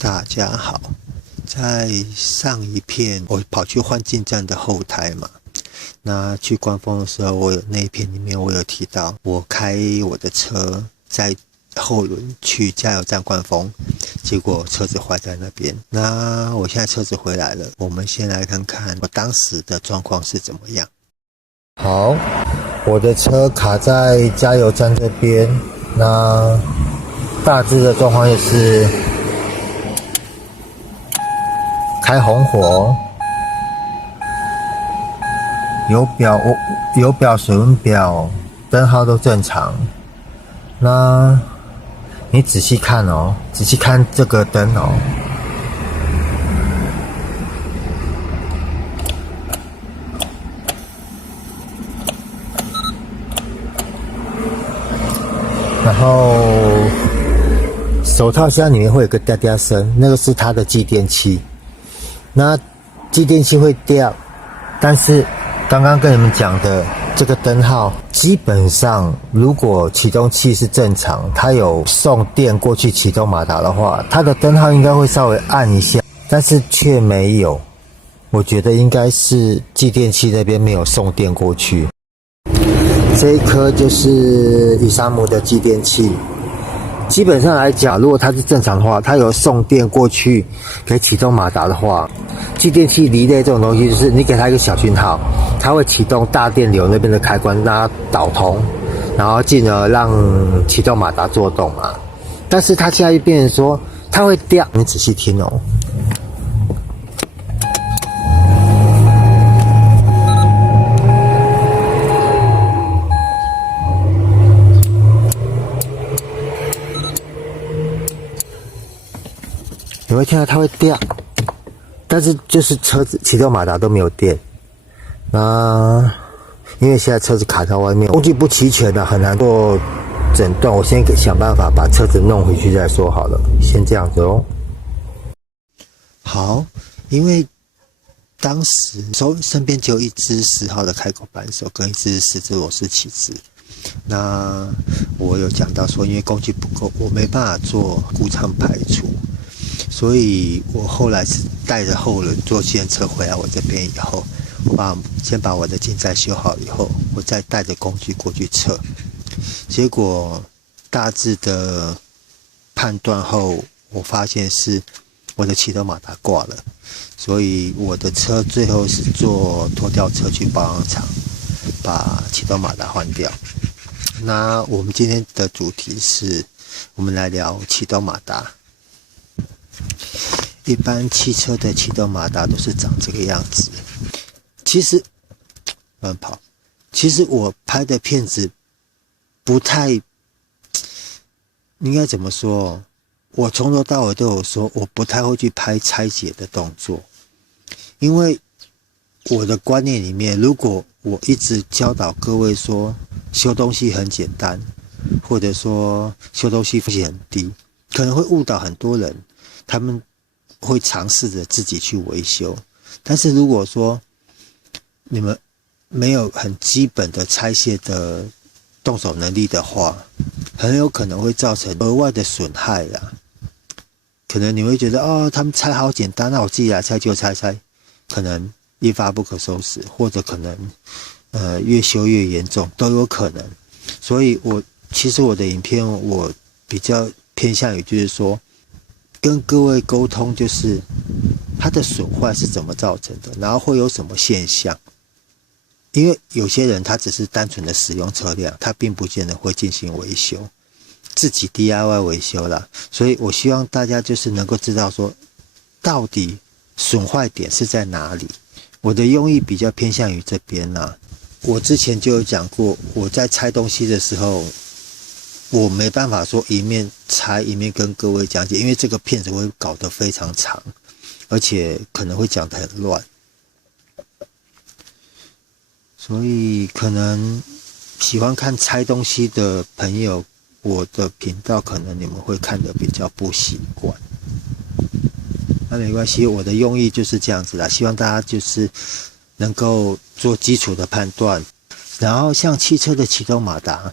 大家好，在上一片我跑去换进站的后台嘛，那去关峰的时候，我有那一片里面我有提到，我开我的车在后轮去加油站关峰，结果车子坏在那边。那我现在车子回来了，我们先来看看我当时的状况是怎么样。好，我的车卡在加油站这边，那大致的状况就是开红火，油表、水温表、灯号都正常。那你仔细看哦，仔细看这个灯哦。然后手套箱里面会有个掉掉声，那个是它的继电器。那继电器会掉，但是刚刚跟你们讲的这个灯号，基本上如果启动器是正常，它有送电过去启动马达的话，它的灯号应该会稍微暗一下，但是却没有。我觉得应该是继电器那边没有送电过去。这一颗就是伊莎姆的继电器。基本上来讲，如果它是正常的话，它有送电过去给启动马达的话，继电器离类这种东西，就是你给它一个小讯号，它会启动大电流那边的开关，让它导通，然后进而让启动马达作动嘛。但是它现在就变成说它会掉，你仔细听哦。你会听到它会掉，但是就是车子启动马达都没有电。那因为现在车子卡在外面，工具不齐全的，很难做诊断。我先想办法把车子弄回去再说好了，先这样子哦。好，因为当时身边只有一只10号的开口扳手跟一只10字螺丝起子。那我有讲到说，因为工具不够，我没办法做故障排除。所以我后来是带着后轮坐计程车回来我这边以后，先把我的进站修好以后，我再带着工具过去测。结果大致的判断后，我发现是我的启动马达挂了，所以我的车最后是坐拖吊车去保养厂把启动马达换掉。那我们今天的主题是，我们来聊启动马达。一般汽车的启动马达都是长这个样子。其实我拍的片子不太，应该怎么说？我从头到尾都有说，我不太会去拍拆解的动作，因为我的观念里面，如果我一直教导各位说修东西很简单，或者说修东西风险很低，可能会误导很多人。他们会尝试着自己去维修，但是如果说你们没有很基本的拆卸的动手能力的话，很有可能会造成额外的损害啦。可能你会觉得他们拆好简单，那我自己来拆就拆，可能一发不可收拾，或者可能越修越严重都有可能。所以其实我的影片我比较偏向于就是说，跟各位沟通，就是它的损坏是怎么造成的，然后会有什么现象。因为有些人他只是单纯的使用车辆，他并不见得会进行维修，自己 DIY 维修啦。所以我希望大家就是能够知道说，到底损坏点是在哪里。我的用意比较偏向于这边啦。我之前就有讲过，我在拆东西的时候，我没办法说一面拆一面跟各位讲解，因为这个片子会搞得非常长，而且可能会讲得很乱，所以可能喜欢看拆东西的朋友，我的频道可能你们会看得比较不习惯。那没关系，我的用意就是这样子啦，希望大家就是能够做基础的判断。然后像汽车的启动马达，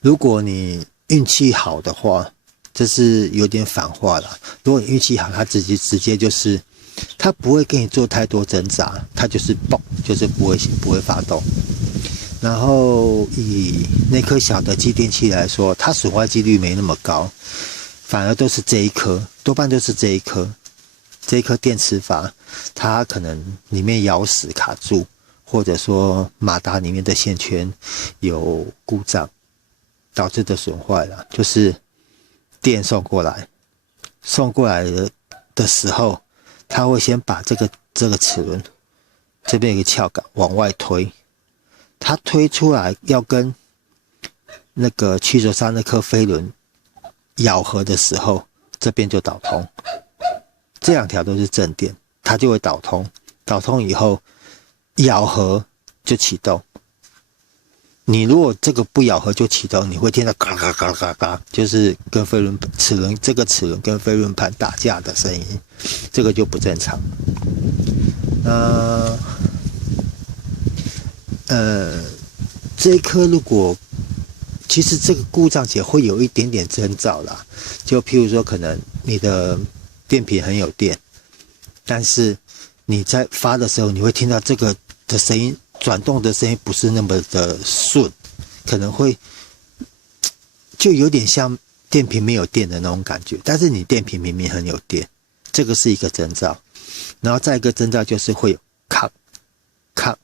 如果你运气好的话，这是有点反话了。如果你运气好，它直接就是，它不会给你做太多挣扎，它就是嘣，就是不会发动。然后以那颗小的继电器来说，它损坏几率没那么高，反而都是这一颗，多半都是这一颗电磁阀，它可能里面咬死卡住，或者说马达里面的线圈有故障导致的损坏了，就是电送过来的时候，它会先把这个齿轮这边有个撬杆往外推，它推出来要跟那个驱轴刹那颗飞轮咬合的时候，这边就导通，这两条都是正电，它就会导通，导通以后咬合就启动。你如果这个不咬合就启动，你会听到嘎嘎嘎嘎嘎，就是跟这个齿轮跟飞轮盘打架的声音，这个就不正常。这一颗如果其实这个故障也会有一点点征兆啦，就譬如说可能你的电瓶很有电，但是你在发的时候，你会听到这个的声音，转动的声音不是那么的顺，可能会就有点像电瓶没有电的那种感觉，但是你电瓶明明很有电，这个是一个征兆。然后再一个征兆就是会有咔咔，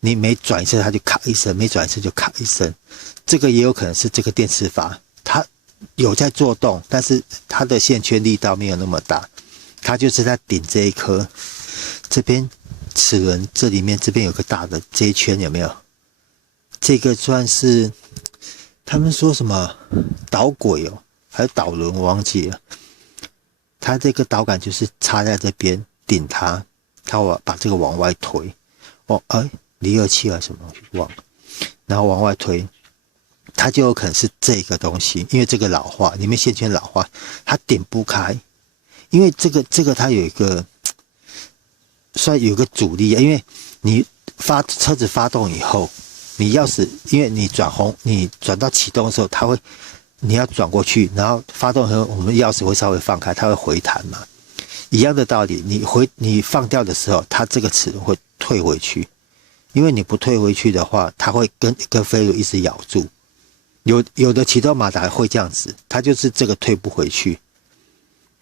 你每转一次它就咔一声，每转一次就咔一声，这个也有可能是这个电磁阀它有在做动，但是它的线圈力道没有那么大，它就是在顶这一颗，这边齿轮这里面这边有个大的这一圈，有没有？这个算是他们说什么导轨哦，还是导轮我忘记了。它这个导杆就是插在这边顶它把这个往外推，离合器啊什么东西忘了，然后往外推，它就有可能是这个东西，因为这个老化，里面线圈老化，它顶不开，因为这个它有一个算有一个阻力，因为你车子发动以后，你钥匙因为你转到启动的时候，你要转过去，然后发动以后，我们钥匙会稍微放开，它会回弹嘛。一样的道理，你放掉的时候，它这个齿轮会退回去，因为你不退回去的话，它会跟飞轮一直咬住。有的启动马达会这样子，它就是这个退不回去。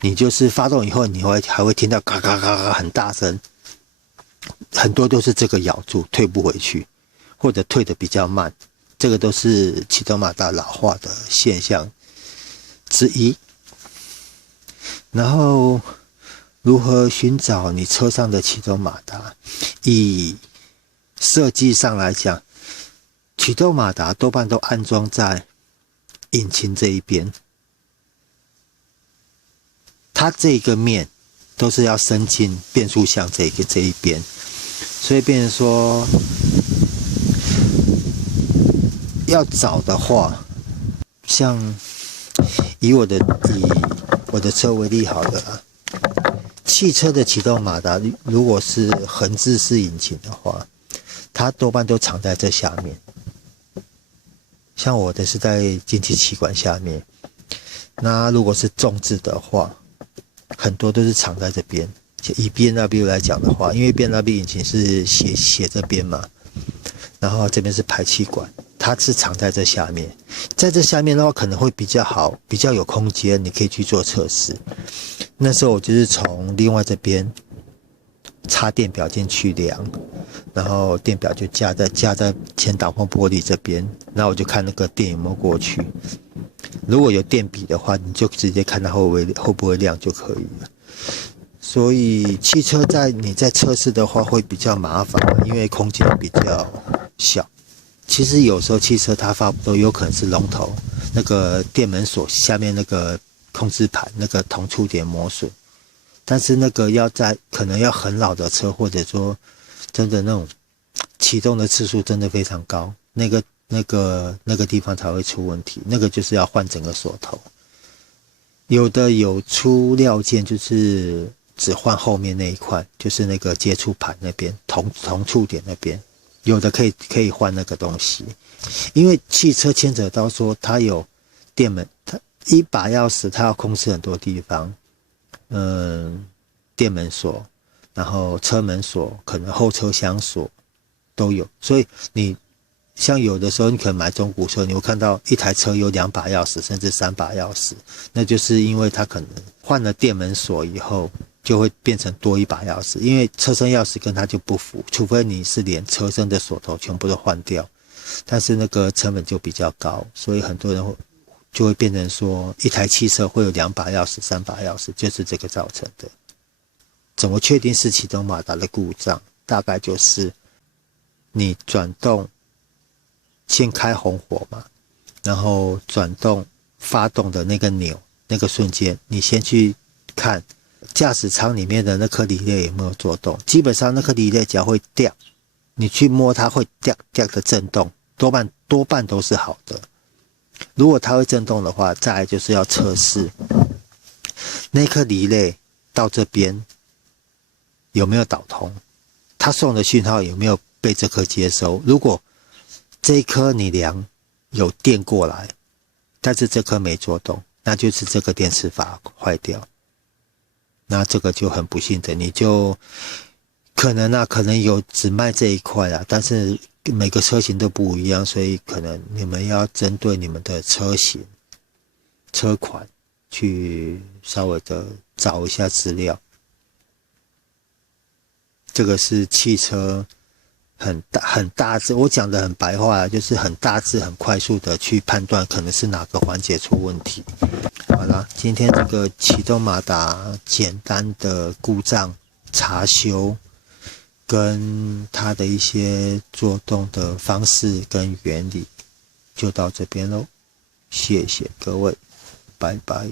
你就是发动以后，你还会听到嘎嘎嘎嘎很大声，很多都是这个咬住，退不回去，或者退得比较慢。这个都是启动马达老化的现象之一。然后如何寻找你车上的启动马达？以设计上来讲，启动马达多半都安装在引擎这一边，它这个面都是要伸进变速箱这一边，所以变成说要找的话，像以我的车为例好了啦，汽车的启动马达如果是横置式引擎的话，它多半都藏在这下面。像我的是在进气气管下面，那如果是重置的话，很多都是藏在这边。以 BMW 来讲的话，因为 BMW 引擎是斜这边嘛，然后这边是排气管，它是藏在这下面。在这下面的话，可能会比较好，比较有空间，你可以去做测试。那时候我就是从另外这边插电表进去量，然后电表就架在前挡风玻璃这边，然后我就看那个电有没有过去。如果有电笔的话，你就直接看它会不会亮就可以了。所以汽车你在测试的话会比较麻烦，因为空间比较小。其实有时候汽车它发不动，有可能是龙头那个电门锁下面那个控制盘那个铜触点磨损，但是那个可能要很老的车，或者说真的那种启动的次数真的非常高，那个地方才会出问题，那个就是要换整个锁头。有的有出料件，就是只换后面那一块，就是那个接触盘那边铜触点那边，有的可以换那个东西。因为汽车牵扯到说它有电门，一把钥匙它要控制很多地方，电门锁，然后车门锁，可能后车厢锁都有。所以你像有的时候你可能买中古车，你会看到一台车有2把钥匙甚至3把钥匙，那就是因为它可能换了电门锁以后就会变成多1把钥匙，因为车身钥匙跟它就不符，除非你是连车身的锁头全部都换掉，但是那个成本就比较高，所以很多人就会变成说一台汽车会有2把钥匙3把钥匙，就是这个造成的。怎么确定是启动马达的故障？大概就是你转动先开红火嘛，然后转动发动的那个钮，那个瞬间你先去看驾驶舱里面的那颗离类有没有做动，基本上那颗离类只要会掉，你去摸它会掉的震动，多半都是好的。如果它会震动的话，再来就是要测试那颗离类到这边有没有导通，它送的讯号有没有被这颗接收。如果这一颗你量有电过来，但是这颗没做动，那就是这个电磁阀坏掉。那这个就很不幸的，你就可能有只卖这一块啦，但是每个车型都不一样，所以可能你们要针对你们的车型、车款去稍微的找一下资料。这个是汽车很大致，我讲的很白话，就是很大致、很快速的去判断可能是哪个环节出问题。好啦，今天这个启动马达简单的故障查修，跟它的一些作动的方式跟原理，就到这边咯。谢谢各位，拜拜。